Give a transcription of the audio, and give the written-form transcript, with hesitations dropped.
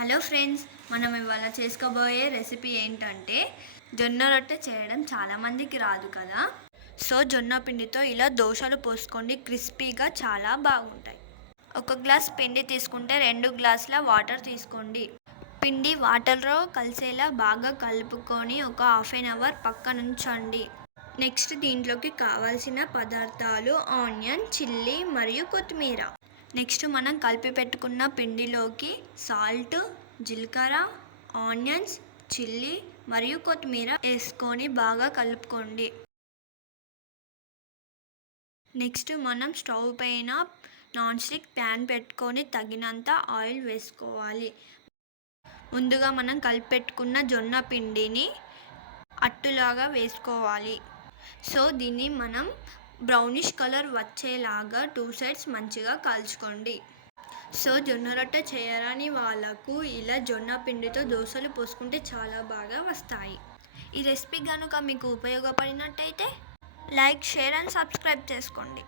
Hello friends, మనం ఇవాళ చేసుకోబోయే రెసిపీ ఏంటంటే జొన్న రొట్టె చేయడం చాలామందికి రాదు కదా. సో జొన్న పిండితో ఇలా దోశలు పోసుకోండి, క్రిస్పీగా చాలా బాగుంటాయి. ఒక గ్లాస్ పిండి తీసుకుంటే 2 గ్లాసుల వాటర్ తీసుకోండి. పిండి వాటర్లో కలిసేలా బాగా కలుపుకొని ఒక హాఫ్ అన్ అవర్ పక్కనుంచండి. నెక్స్ట్ దీంట్లోకి కావాల్సిన పదార్థాలు ఆనియన్, చిల్లీ మరియు కొత్తిమీర. నెక్స్ట్ మనం కలిపి పెట్టుకున్న పిండిలోకి సాల్ట్, జీలకర్ర, ఆనియన్స్, చిల్లీ మరియు కొత్తిమీర వేసుకొని బాగా కలుపుకోండి. నెక్స్ట్ మనం స్టవ్ పైన నాన్ స్టిక్ ప్యాన్ పెట్టుకొని తగినంత ఆయిల్ వేసుకోవాలి. ముందుగా మనం కలిపి పెట్టుకున్న జొన్న పిండిని అట్టులాగా వేసుకోవాలి. సో దీన్ని మనం బ్రౌనిష్ కలర్ వచ్చేలాగా 2 సైడ్స్ మంచిగా కాల్చుకోండి. సో జొన్న రొట్టె చేయరాని వాళ్ళకు ఇలా జొన్న పిండితో దోశలు పోసుకుంటే చాలా బాగా వస్తాయి. ఈ రెసిపీ కనుక మీకు ఉపయోగపడినట్టయితే లైక్, షేర్ అండ్ సబ్స్క్రైబ్ చేసుకోండి.